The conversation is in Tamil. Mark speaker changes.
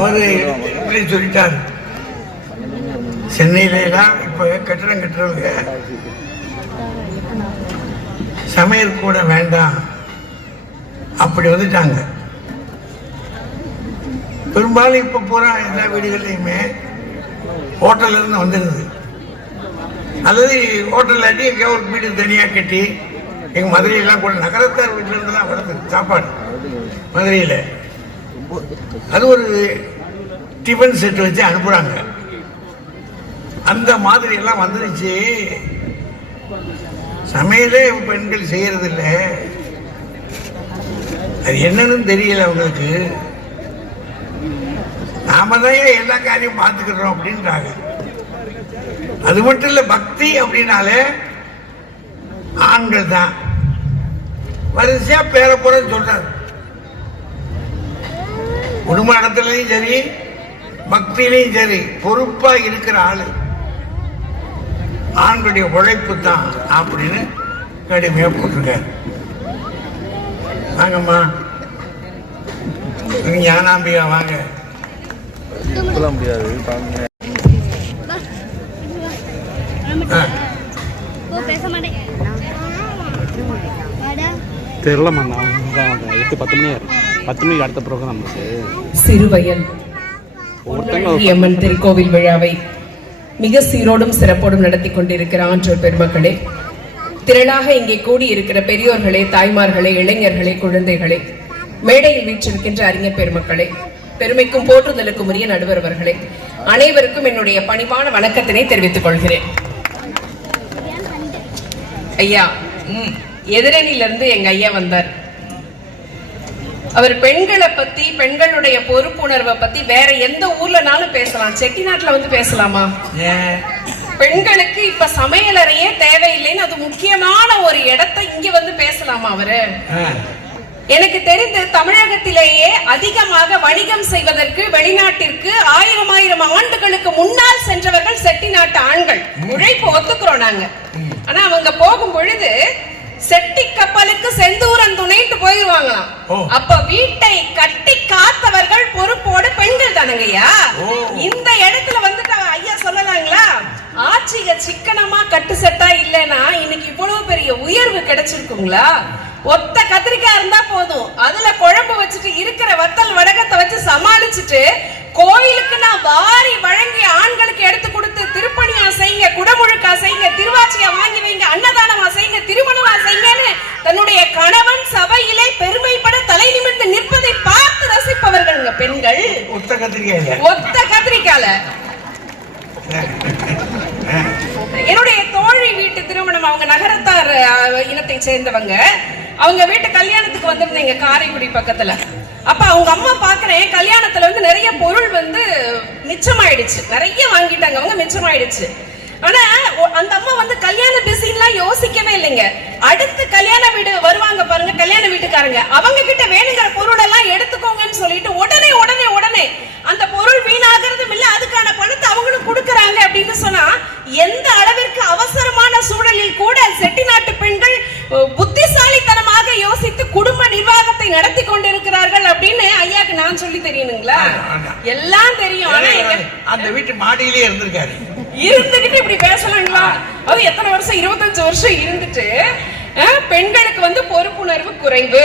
Speaker 1: அவரு இப்படி சொல்லிட்டார். சென்னையிலாம் எல்லாம் இப்ப கட்டுறவங்க சமையல் கூட வேண்டாம். அப்படி வந்துட்டாங்க. பெரும்பாலும் இப்ப பூரா எல்லா வீடுகள்லையுமே ஹோட்டல்லேருந்து வந்துடுது அல்லது ஹோட்டல் அடி எங்கேயோ ஒரு வீடு தனியா கட்டி எங்க மதுரையெல்லாம் கூட நகரத்தார் வீட்டுல இருந்து தான் வருது சாப்பாடு. மதுரையில. அது ஒரு டிஃபன் செட் வச்சு அனுப்புறாங்க. அந்த மாதிரி எல்லாம் வந்துருச்சு. சமையலே பெண்கள் செய்யறதில்ல. அது என்னன்னு தெரியல அவங்களுக்கு. நாம தான் எல்லா காரியம் பார்த்துக்கிறோம் அப்படின்றாங்க. அது மட்டும் இல்ல பக்தி அப்படின்னாலே ஆண்கள் தான். வரிசையா பேர போற சொல்றாரு குடும்ப இடத்துலயும் சரி பக்தியிலையும் சரி பொறுப்பா இருக்கிற ஆளு. ஆண்களுடைய உழைப்பு தான் அப்படின்னு கடுமையா போட்டிருக்காரு. வாங்கம்மா. ஞானாம்பிகா வாங்க.
Speaker 2: முடியாது.
Speaker 3: தெரிலம்மா நான் எட்டு பத்து மணி ஆயிரும் பத்து மணிக்கு அடுத்த ப்ரோக்ராம்
Speaker 4: சிறுவயல். அம்மன் திருக்கோவில் விழாவை மிக சீரோடும் சிறப்போடும் நடத்தி கொண்டிருக்கிற ஆற்றல் பெருமக்களே திரளாக இங்கே கூடியிருக்கிற பெரியோர்களே தாய்மார்களே இளைஞர்களே குழந்தைகளே மேடையில் வீற்றிருக்கின்ற அறிஞர் பெருமக்களே பெருமைக்கும் போற்றுதலுக்கும் உரிய நடுவர்களே அனைவருக்கும் என்னுடைய பணிவான வணக்கத்தினை தெரிவித்துக் கொள்கிறேன். ஐயா எதிரணியிலிருந்து எங்க ஐயா வந்தார். அவர் பெண்களை பத்தி பெண்களுடைய பொறுப்புணர்வை பத்தி வேற எந்த ஊர்லனாலும் பேசலாம். செட்டிநாட்டுல வந்து பேசலாமா? பெண்களுக்கு இப்ப சமையலறையே தேவையில்லைன்னு அது முக்கியமான ஒரு இடத்தை இங்க வந்து பேசலாமா அவரு. எனக்கு தெரிந்து தமிழகத்திலேயே அதிகமாக வணிகம் செய்வதற்கு வெளிநாட்டிற்கு ஆயிரம் ஆயிரம் ஆண்டுகளுக்கு முன்னால் சென்றவர்கள் செட்டிநாட்டு ஆண்கள். உழைப்பு ஒத்துக்கிறோம் நாங்க. ஆனா அவங்க போகும் பொழுது செட்டி கப்பலுக்கு செந்தூரன் துணைட்டு. அப்ப வீட்டை கட்டி காத்தவர்கள் பொறுப்போடு பெண்கள் தானங்கய்யா. இந்த இடத்துல அவ ஐயா சொல்லலாங்களா? ஆட்சிக சிக்கனமா கட்டு செட்டா இல்லைன்னா இன்னைக்கு இவ்வளவு பெரிய உயர்வு கிடைச்சிருக்குங்களா? ஒத்த கத்திரிக்காய்
Speaker 1: கத்திரிக்காய்
Speaker 4: ஒத்த கத்திரிக்கால. என்னுடைய தோழி வீட்டு திருமணம் அவங்க நகரத்தார் இனத்தை சேர்ந்தவங்க. அவங்க வீட்டு கல்யாணத்துக்கு வந்திருந்தீங்க காரைக்குடி பக்கத்துல. அப்ப அவங்க அம்மா பாக்குறேன் கல்யாணத்துல வந்து நிறைய பொருள் வந்து மிச்சமாயிடுச்சு. நிறைய வாங்கிட்டாங்க அவங்க மிச்சமாயிடுச்சு. ஆனா அந்த அம்மா வந்து கல்யாண பிஸின்லாம் யோசிக்கவே இல்லைங்க. அடுத்து கல்யாண வீடு வருவாங்க பாருங்க கல்யாண வீட்டுக்காரங்க. அவங்க கிட்ட வேணுங்கிற பொருள் எல்லாம் எடுத்துக்கோங்கன்னு சொல்லிட்டு எந்த அளவிற்கு அவசரமான சூழலில் கூட செட்டிநாட்டு பெண்கள் புத்திசாலித்தனமாக யோசித்து குடும்ப நிர்வாகத்தை நடத்தி கொண்டிருக்கிறார்கள் அப்படின்னு ஐயாக்கு நான் சொல்லி தெரியணுங்களா. எல்லாம் தெரியும். ஆனா
Speaker 1: அந்த வீட்டு மாடியிலே இருந்திருக்காரு.
Speaker 4: இருந்துகிட்டு இப்படி பேசலாங்களா? அது எத்தனை வருஷம்? இருபத்தஞ்சு வருஷம் இருந்துட்டு பெண்களுக்கு வந்து பொறுப்புணர்வு குறைவு.